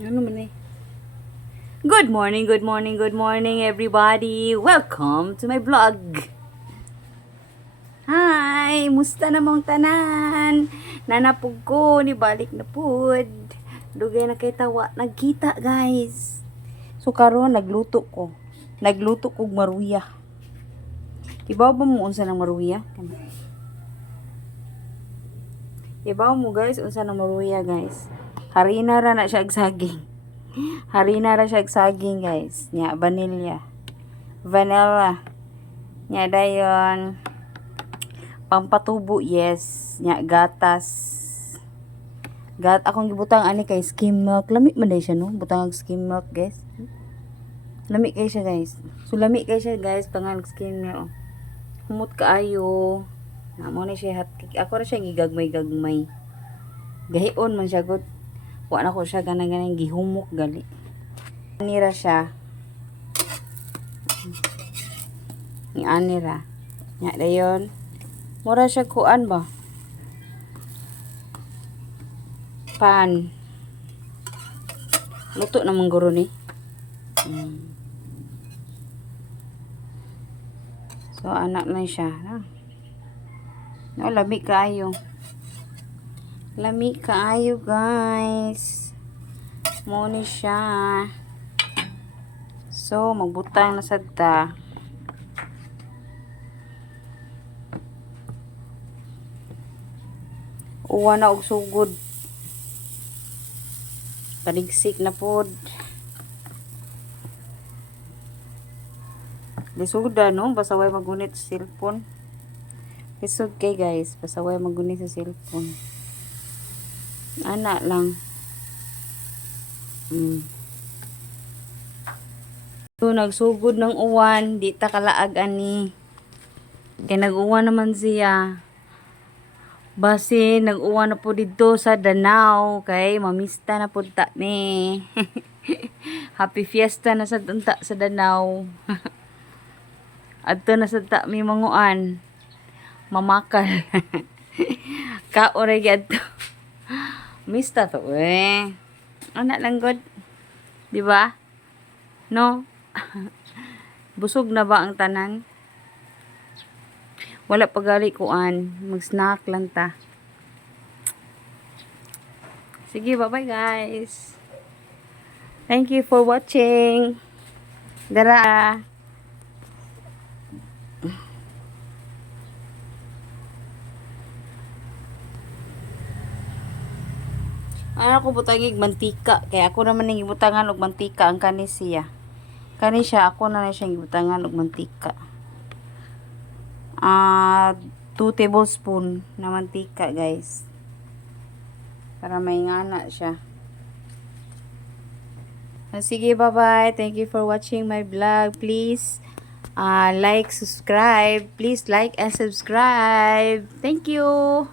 Ano man eh? Good morning, good morning, good morning everybody. Welcome to my vlog. Hi, musta namang tanan? Nanapog ko ni balik na pud. Dugay na kay tawa nagkita, guys. So karon nagluto ko. Nagluto kog maruya. Ibaw ba mo unsa ng maruya? Ibaw mo guys unsa ng maruya, guys. Harina ra na siya og saging. Harina ra siya og saging, guys. Nya vanilla. Vanilla. Nya dayon pampatubo, yes. Nya gatas. Akong gibutang ani kay skim milk. Lami man day siya no. Butang og skim milk, guys. Lami kay siya, guys. So lami kay siya, guys, pangan skim milk. Humot kaayo. Na mo ni siya hot cake. Ako ra siya gigagmay-gagmay. Gahion man siya gud. Wa na ko siya ganang gihumok gali. Anira siya. Ni anira. Nya dayon. Mura siya kuan ba? Pan. Luto naman guro ni. So anak na siya. No, lami kaayo. Lami kaayo, guys. Mo ni siya. So magbutang na sad ta. Uwa na og sugod. Paligsik na pod. Lisuda no, basta way magunit sa cellphone. Lisod kay guys, basta way magunit sa cellphone. Ana lang. So nagsugod ng uwan, di ta kalaag ani. Kay nag-uwan naman siya. Base nag-uwan na po dito sa Danau kay mamista na po ta ni. Happy fiesta na sa tunta sa Danau. Adto na sa ta mi manguan. Mamakal. Kaoray gyud. Mista to eh. Ana lang god. Di ba? No? Busog na ba ang tanan? Wala pa gali kuan. Mag-snack lang ta. Sige, bye-bye guys. Thank you for watching. Dara. Ano ko butangig mantika. Kaya ako naman nang gibutangan og mantika ang kanis siya. Kani siya ako na siya gibutangan og mantika. 2 tablespoon na mantika, guys. Para may ngana siya. Sige, bye-bye. Thank you for watching my vlog. Please like, subscribe. Please like and subscribe. Thank you.